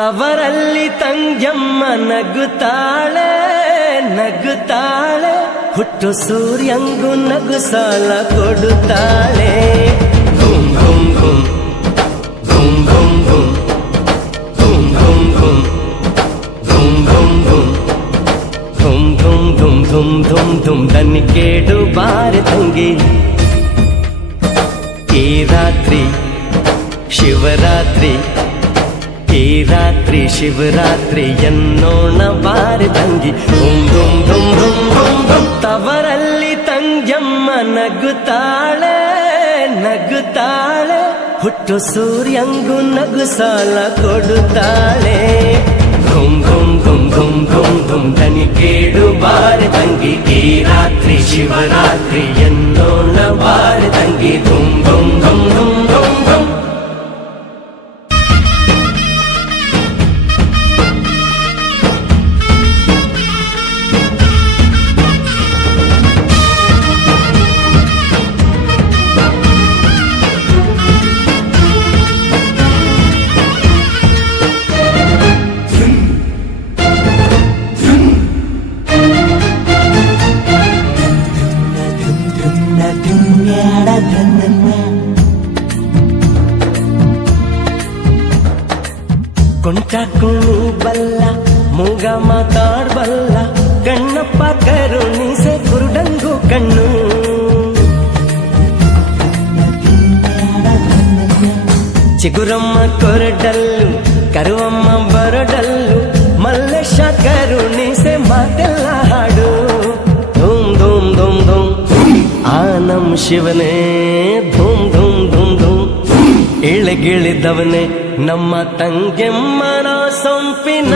ತವರಲ್ಲಿ ತಂಗ್ಯಮ್ಮ ನಗುತ್ತಾಳೆ ನಗುತ್ತಾಳೆ, ಹುಟ್ಟು ಸೂರ್ಯಂಗು ನಗು ಸಾಲ ಕೊಡುತ್ತಾಳೆ. ಘುಮ್ ಘುಮ್ ಘುಮ್ ಘುಮ್ ಘುಮ್ ಘುಮ್ ಘುಮ್ ಘುಮ್ ಘುಮ್ ಘುಮ್ ಘುಮ್ ಘುಮ್ ಧುಮ್ ಧುಮ್ ಧುಮ್ ಧುಮ್ ಧುಮ್ ಧುಮ್ ದನಿ ಕೇಡು ಬಾರೆ ತಂಗಿ. ಈ ರಾತ್ರಿ ಶಿವರಾತ್ರಿ, ಈ ರಾತ್ರಿ ಶಿವರಾತ್ರಿ ಎನ್ನೋಣ ಬಾರೆ ತಂಗಿ. ಧುಮ್ ಧುಮ್ ಧುಮ್ ಧುಮ್ ಧುಮ್ ಧುಮ್. ತವರಲ್ಲಿ ತಂಗ್ಯಮ್ಮ ನಗುತ್ತಾಳೆ ನಗುತ್ತಾಳೆ, ಹುಟ್ಟು ಸೂರ್ಯಂಗು ನಗು ಸಾಲ ಕೊಡುತ್ತಾಳೆ. ಧುಮ್ ಧುಮ್ ಧುಮ್ ಧುಮ್ ಧುಮ್ ಧುಮ್ ದನಿ ಕೇಡು ಬಾರೆ ತಂಗಿ. ಈ ರಾತ್ರಿ ಶಿವರಾತ್ರಿ ಎನ್ನೋಣ ಬಾರೆ ತಂಗಿ. ಧುಮ್ ಧುಮ್ ಧುಮ್ ಧುಮ್ ಧುಮ್ ಧುಮ್. ಕೊಂಚಾಕುಣಿ ಬಲ್ಲ ಮೂಗ ಮಾತಾಡ್ಬಲ್ಲ, ಕಣ್ಣಪ್ಪ ಕರುಣಿಸೆ ಕುರುಡಂಗು ಕಣ್ಣು. ಚಿಗುರಮ್ಮ ಕೊರಡಲ್ಲು ಕರುವಮ್ಮ ಬರಡಲ್ಲು, ಮಲ್ಲೇಶ ಕರುಣಿಸೆ ಮಾತೆಲ್ಲ ಹಾಡು. ಧೂಮ್ ಧೂಮ್ ಧೂಮ್ ಧೂಮ್ ಆ ನಮ್ ಶಿವನೇ. ಧೂಮ್ ಧೂಮ್ ಧೂಮ್ ಧೂಮ್ ಇಳಗಿಳಿದವನೇ ನಮ್ಮ ತಂಗೆಮ್ಮನ ಸೊಂಪಿನ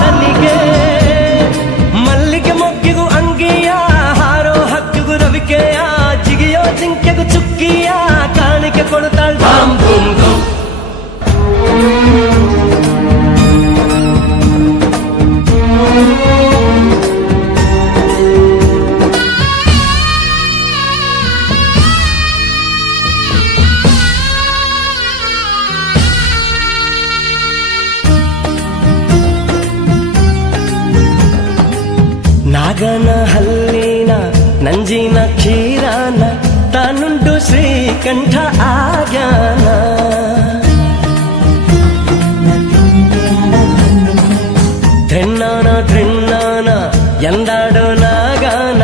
ದನಿಗೆ. ಮಲ್ಲಿಗೆ ಮೊಗ್ಗಿಗೂ ಅಂಗಿಯ, ಹಾರೋ ಹಕ್ಕಿಗೂ ರವಿಕೆಯ, ಜಿಗಿಯೋ ಜಿಂಕೆಗೂ ಚುಕ್ಕಿಯ ಕಾಣಿಕೆ ಕೊಡುತ್ತಾಳೆ. ಧಾಮ್ ಧೂಮ್ ಧೂಮ್. ನಾಗನ ಹಲ್ಲಿನ ನಂಜಿನ ಕ್ಷೀರಾನ, ತಾನುಂಡು ಶ್ರೀಕಂಠ ಆಗ್ಯಾನ. ಧೃಣ್ಣಾನ ಧೃಣ್ಣಾನ ಎಂದಾಡೋ ನಾಗಾನ,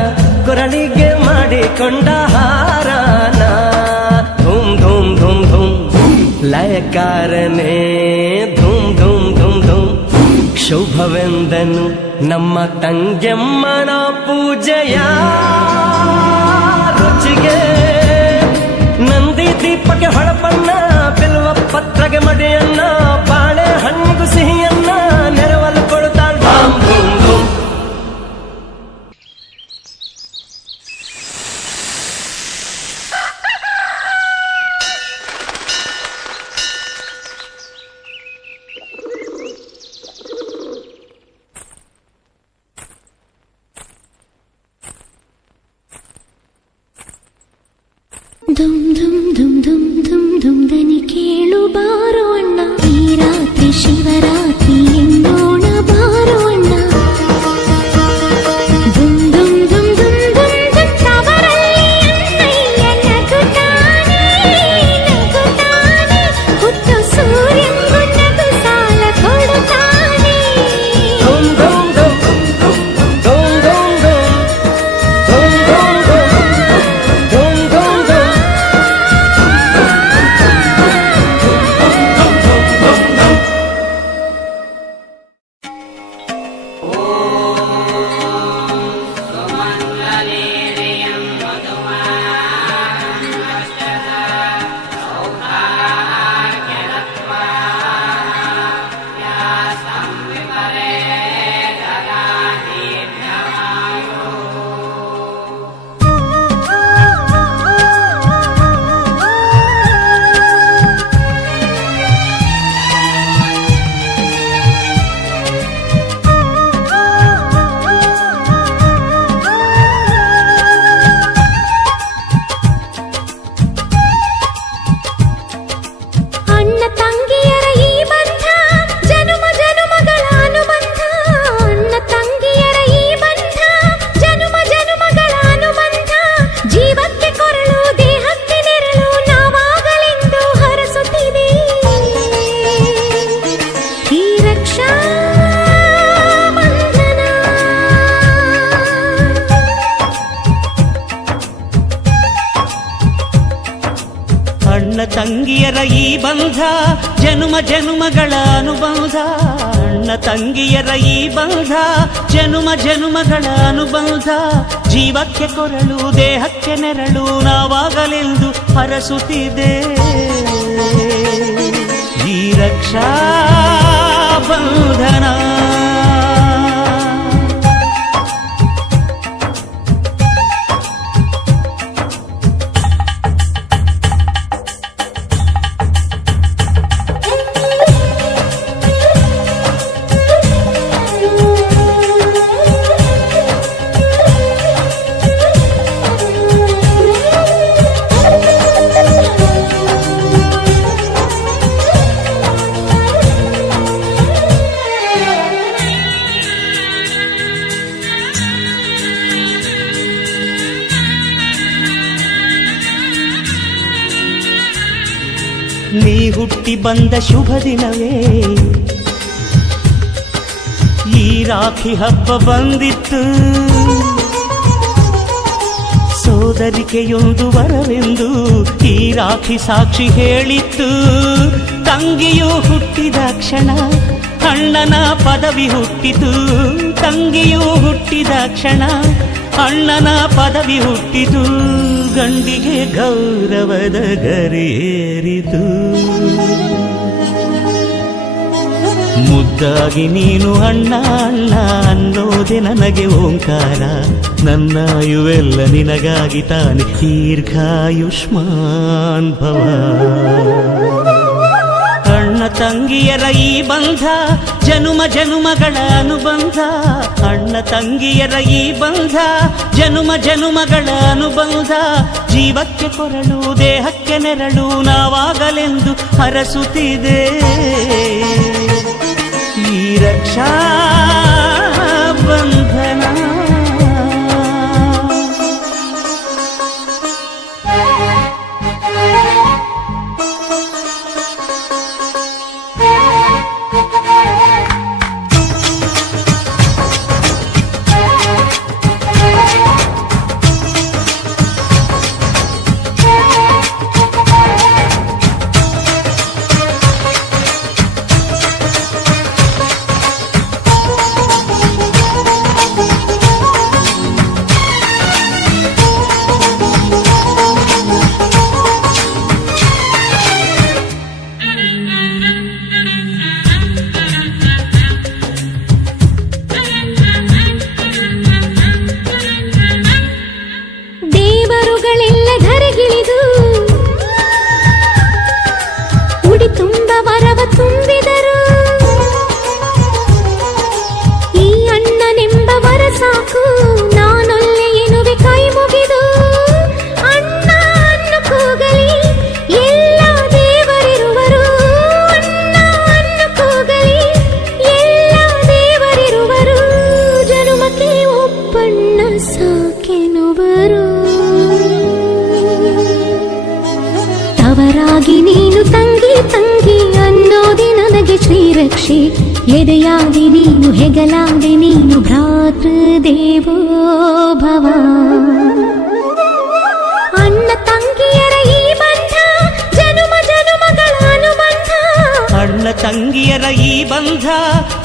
ಕೊರಳಿಗೆ ಮಾಡಿಕೊಂಡ ಹಾರಾನ. ಧೂಮ್ ಧೂಮ್ ಧೂಮ್ ಧೂಮ್ ಲಯಕಾರನೇ. ಧೂಮ್ ಧೂಮ್ ಧೂಮ್ ಧೂಮ್ ಶುಭವೆಂದನು ನಮ್ಮ ತಂಗೆಮ್ಮನ ಪೂಜೆಯ ರುಚಿಗೆ. ನಂದಿ ದೀಪಕ್ಕೆ ಹೊಳಪನ್ನ, ಬಿಲ್ವ ಪತ್ರಗೆ ಮಡಿಯನ್ನ, ಬಾಳೆ ಹಣ್ಣಿಗೂ ಸಿಹಿಯನ್ನ ನೆರವಲು ಕೊಡುತ್ತಾಳೆ. ಧಾಮ್ ಧೂಮ್ ಧೂಮ್. ಧುಮ್ ಧುಮ್ ಧುಮ್ ಧುಮ್ ಧುಮ್ ಧುಮ್ ದನಿ ಕೇಳು ಬಾರೋ ಅಣ್ಣ. ಈ ರಾತ್ರಿ ಶಿವರಾತ್ರಿ ಎನ್ನೋಣ ಬಾರೋ ಅಣ್ಣ. ಧುಮ್ ಧುಮ್ ಧುಮ್ ಧುಮ್ ಧುಮ್ ಧುಮ್. ತವರಲ್ಲಿ ಅಣ್ಣಯ್ಯ ನಗುತ್ತಾನೆ ನಗುತ್ತಾನೆ, ಹುಟ್ಟು ಸೂರ್ಯಂಗು ನಗು ಸಾಲ ಕೊಡುತ್ತಾನೆ. ಧೂಮ್ ಧೂಮ್ ಧೂಮ್ ಧೂಮ್ ಧೂಮ್ ಧೂಮ್ ಧೂಮ್ ಧೂಮ್ ಧೂಮ್ ಧೂಮ್. ತಂಗಿಯರ ಈ ತಂಗಿಯರ ಈ ಬಂಧ ಜನುಮ ಜನುಮಗಳ ಅನುಬಂಧ ಅಣ್ಣ ತಂಗಿಯರ ಈ ಬಂಧ ಜನುಮ ಜನುಮಗಳ ಅನುಬಂಧ ಜೀವಕ್ಕೆ ಕೊರಳು ದೇಹಕ್ಕೆ ನೆರಳು ನಾವಾಗಲೆಂದು ಹರಸುತ್ತಿದೆ ಈ ರಕ್ಷಾ ಬಂಧನ ನೀ ಹುಟ್ಟಿ ಬಂದ ಶುಭ ದಿನವೇ ಈ ರಾಖಿ ಹಬ್ಬ ಬಂದಿತ್ತು ಸೋದರಿಕೆಯೊಂದು ವರವೆಂದು ಈ ರಾಖಿ ಸಾಕ್ಷಿ ಹೇಳಿತ್ತು ತಂಗಿಯು ಹುಟ್ಟಿದ ಕ್ಷಣ ಅಣ್ಣನ ಪದವಿ ಹುಟ್ಟಿತು ತಂಗಿಯು ಹುಟ್ಟಿದ ಕ್ಷಣ ಅಣ್ಣನ ಪದವಿ ಹುಟ್ಟಿತು ಗಂಡಿಗೆ ಗೌರವದ ಗರಿಯೇರಿತು ಮುದ್ದಾಗಿ ನೀನು ಅಣ್ಣ ಅಣ್ಣ ಅನ್ನೋದೆ ನನಗೆ ಓಂಕಾರ ನನ್ನಾಯುವೆಲ್ಲ ನಿನಗಾಗಿ ತಾನೆ ದೀರ್ಘಾಯುಷ್ಮಾನ್ ಭವ ಅಣ್ಣ ತಂಗಿಯರ ಈ ಬಂಧ ಜನುಮ ಜನುಮಗಳ ಅನುಬಂಧ ಅಣ್ಣ ತಂಗಿಯರ ಈ ಬಂಧ ಜನುಮ ಜನುಮಗಳ ಅನುಬಂಧ ಜೀವಕ್ಕೆ ಕೊರಳು ದೇಹಕ್ಕೆ ನೆರಳು ನಾವಾಗಲೆಂದು ಹರಸುತ್ತಿದೆ ಈ ರಕ್ಷಾ ಬಂಧನ ತವರಾಗಿ ನೀನು ತಂಗಿ ತಂಗಿ ಅನ್ನೋದೆ ನನಗೆ ಶ್ರೀರಕ್ಷೆ ಎದೆಯಾಗಿ ನೀನು ಹೆಗಲಾಗಿ ನೀನು ಭ್ರಾತೃ ದೇವೋ ಭವ ಅಣ್ಣ ತಂಗಿಯರ ಈ ಬಂಧ ಜನುಮ ಜನುಮಗಳ ಅನುಬಂಧ ಅಣ್ಣ ತಂಗಿಯರ ಈ ಬಂಧ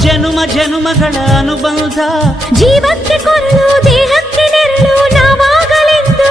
ಜನುಮ ಜನುಮಗಳ ಅನುಬಂಧ ಜೀವಕ್ಕೆ ಕೊರಳು ದೇಹಕ್ಕೆ ನೆರಳು ನಾವಾಗಲೆಂದು